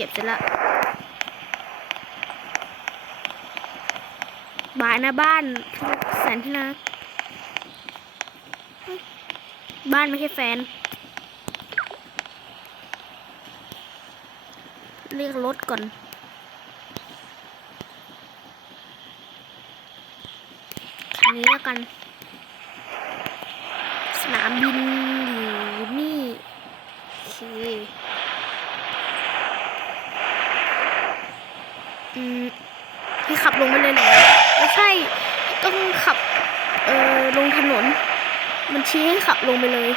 ก็บเสร็จละบายนะบ้านแสนที่รักบ้านไม่ใช่แฟน เรียกรถก่อนคันนี้แล้วกัน สนามบินอยู่นี่โอเค อืม ให้ขับลงไปเลยเหรอไม่ใช่ต้องขับเออลงถนน มันชี้ให้ขับลงไปเลย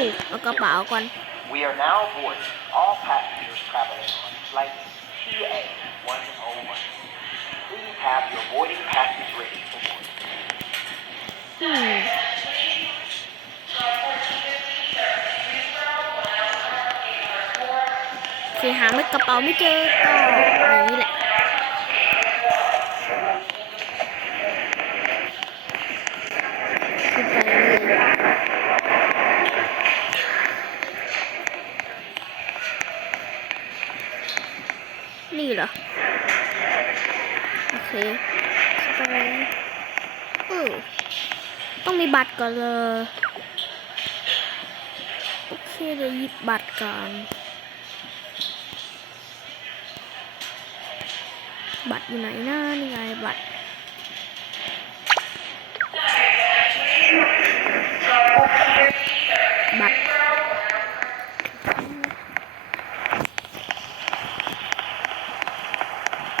โอ้เอากระเป๋าก่อน We are now boarding all passengers traveling on flight TA101. Please have your boarding passes ready for boarding. อืมโอเคหาไม่กระเป๋าไม่เจอ ก็อย่างนี้แหละ เคเข้าไปเลยเออต้องมีบัตรก่อนเลยโอเคเดี๋ยวหยิบบัตรก่อนบัตรอยู่ไหนนะนี่ไงบัตร บัตร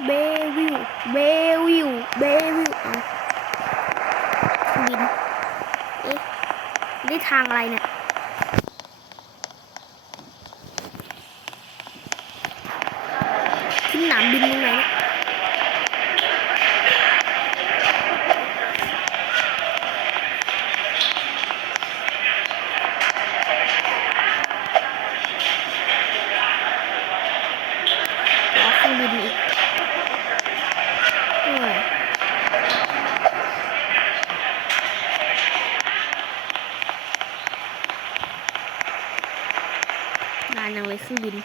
เบวิว เบวิวเบวิวเอาบินเอ๊ะได้ทางอะไรเนี่ยขึ้นหนามบินยังไงเนี่ยรอเครื่องบินอีกโอ้ยนานยังเลยเครื่ องบิน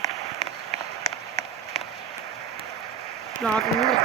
รอตรงนี้แหละ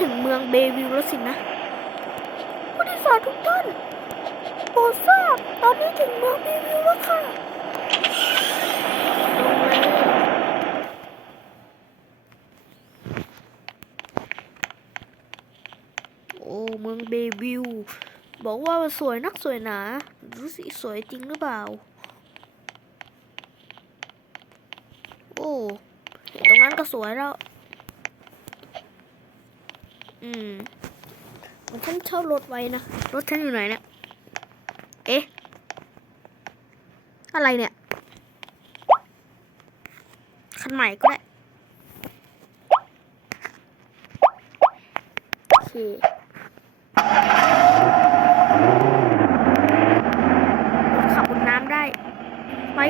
ถึงเมืองเบวิลแล้ว สินะผู้โดยสารทุกท่านโปรดทราบตอนนี้ถึงเมืองเบวิลแล้วค่ะโอ้เมืองเบวิลบอกว่ามันสวยนักสวยหนาดูสิสวยจริงหรือเปล่า โอ้ตรงนั้นก็สวยแล้ว อืม ฉันเช่ารถไว้นะ รถฉันอยู่ไหนเนี่ย เอ๊ะ อะไรเนี่ย คันใหม่ก็ได้ โอเคขับบนน้ำได้ ไป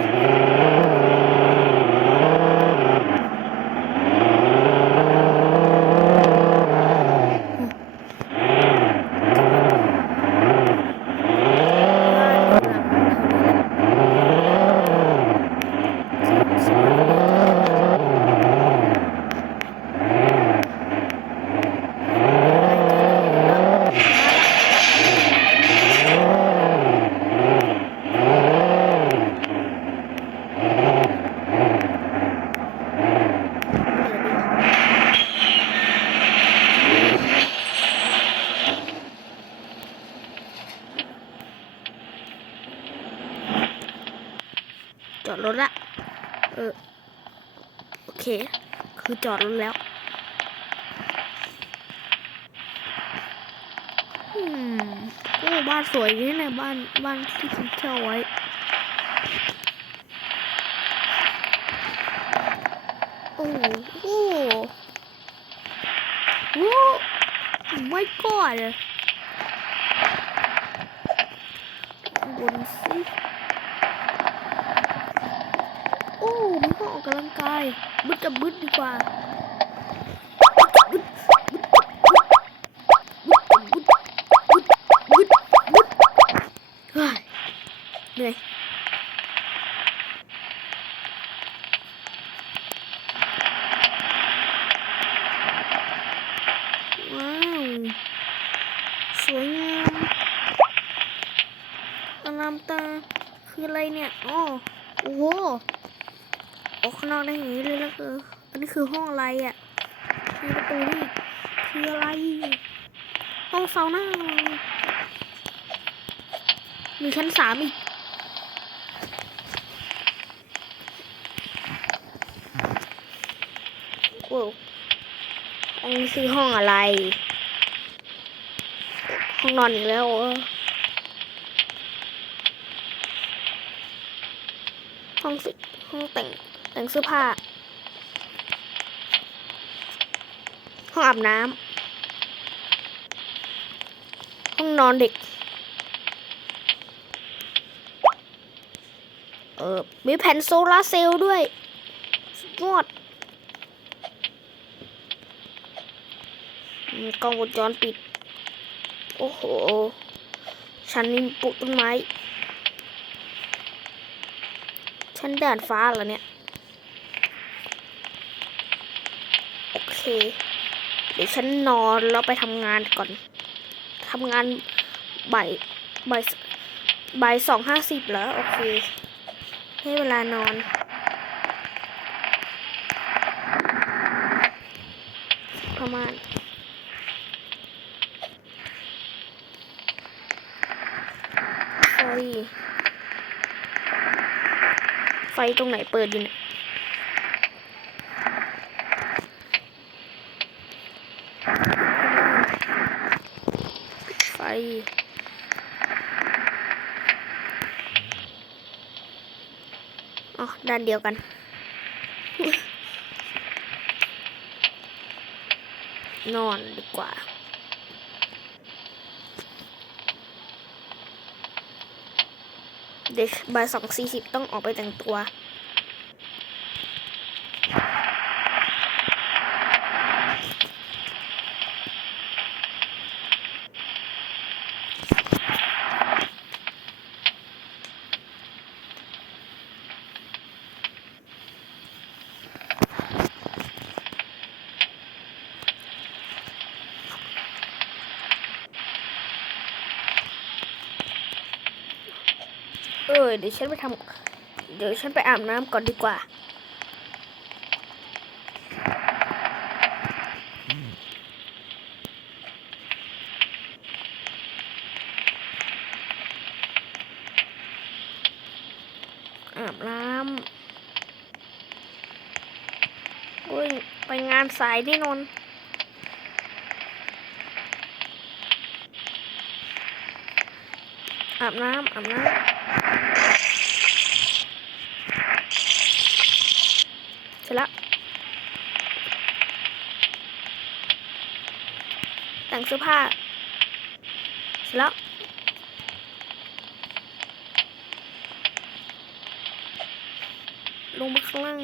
เค คือ จอดรถแล้วอืมโอ้บ้านสวยนี่นะบ้านบ้านที่ผมเช่าไว้โอ้โหโอ้ไม่กอดบนสิโอ้มีห้ อออกกำลังกายบึดกับบึดดีกว่าบึดบึดบึดบึดบึดบึดเฮ้ยเหนื่อย ว้าว สวยงามอลามตา คืออะไรเนี่ยอ๋อโอ้โห อกข้างนอกได้อย่างนี้เลยแล้วคืออันนี้คือห้องอะไรอะมีประตูนี่คืออะไร ห้องเซาน่ามีชั้นสามอีกโอ้อันนี้คือห้องอะไร ห้องนอนอีกแล้วเหรอห้องสิห้องแต่ง แต่งเสื้อผ้า ห้องอาบน้ำห้องนอนเด็ก เออ มีแผ่นโซลาร์เซลล์ด้วยสุดยอดกล้องวงจรปิด โอ้โห ฉันนี่ปลูกต้นไม้ ฉันด่านฟ้าเหรอเนี่ย โอ เค เดี๋ยวฉันนอนแล้วไปทำงานก่อนทำงานบ่ายบ่ายบ่ายสองห้าสิบแล้ว โอเค ให้เวลานอน ประมาณไฟไฟตรงไหนเปิดอยู่เนี่ย ไฟ อ๋อ ด้านเดียวกัน นอนดีกว่าเด็กบ่ายสองสี่สิบต้องออกไปแต่งตัว เออเดี๋ยวฉันไปทำเดี๋ยวฉันไปอาบน้ำก่อนดีกว่า อาบน้ำโอ้ยไปงานสายดินนท์ อาบน้ำอาบน้ำเสร็จแล้วแต่งเสื้อผ้าเสร็จแล้วลงมาข้างล่าง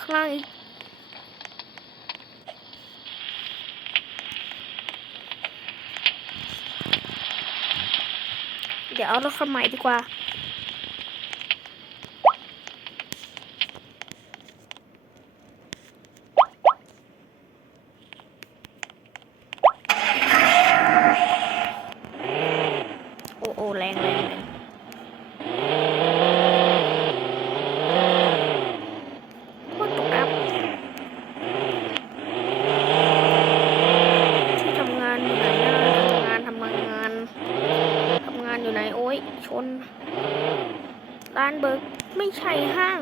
ข้างล่างอีก ดี๋ยวเอารถคันใหม่ดีกว่า ใช่ห้าง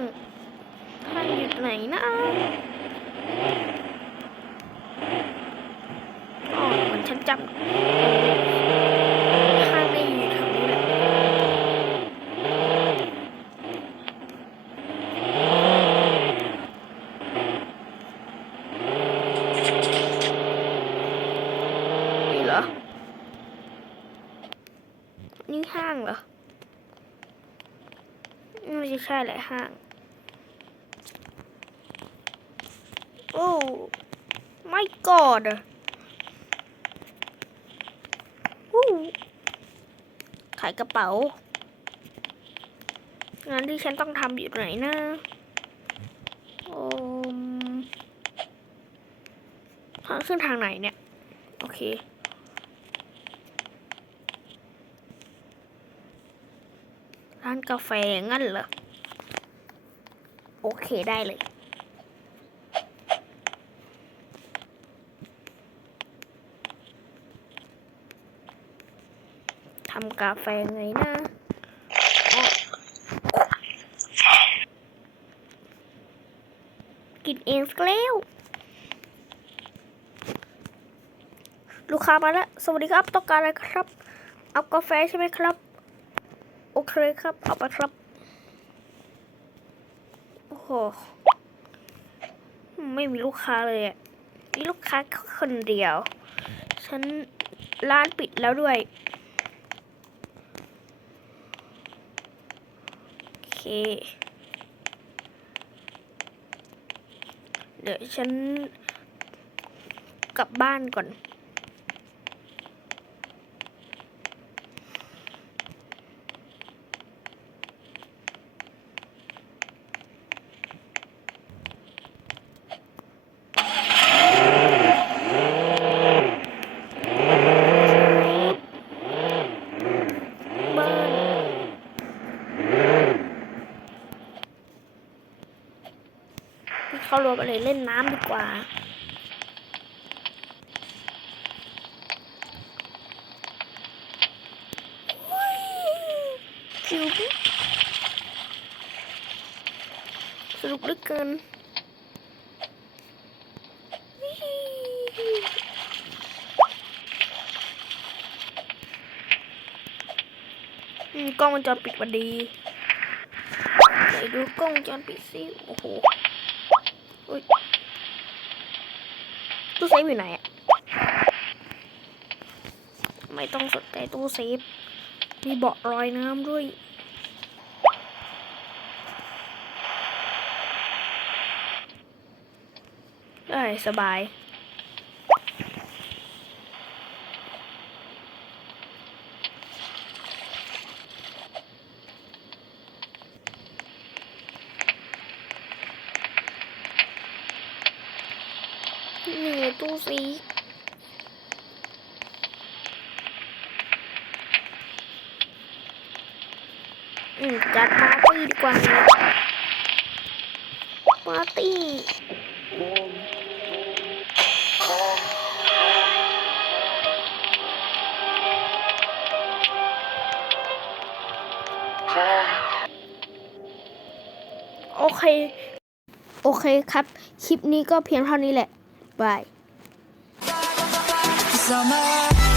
ใช่แหละห้าง โอ้ไม่กอดอู้ขายกระเป๋า งานที่ฉันต้องทำอยู่ไหนนะโอ้ทางขึ้นทางไหนเนี่ย โอเคร้านกาแฟงั้นเหรอ โอเคได้เลย ทำกาแฟไงนะกินเองสักแล้ว ลูกค้ามาแล้ว สวัสดีครับ ต้องการอะไรครับ เอากาแฟใช่ไหมครับ โอเคครับ เอาไปครับ โอ้โห ไม่มีลูกค้าเลยอะมีลูกค้าแค่คนเดียว ฉันร้านปิดแล้วด้วย โอเค เดี๋ยวฉันกลับบ้านก่อน บ้านพี่ เลยเล่นน้ำดีกว่า คิวบิสนุกเหลือเกินวิอืมกล้องวงจรปิดวันดี ไหนดูกล้องวงจรปิดสิ โอ้โหอุ๊ย ตู้เซฟอยู่ไหนอะไม่ต้องสนใจตู้เซฟ มีเบาะรอยน้ำด้วยได้สบาย นี่ รีอืมจัดปาร์ตี้ดีกว่าปาร์ตี้โอเค โอเคครับ คลิปนี้ก็เพียงเท่านี้แหละ บาย Summer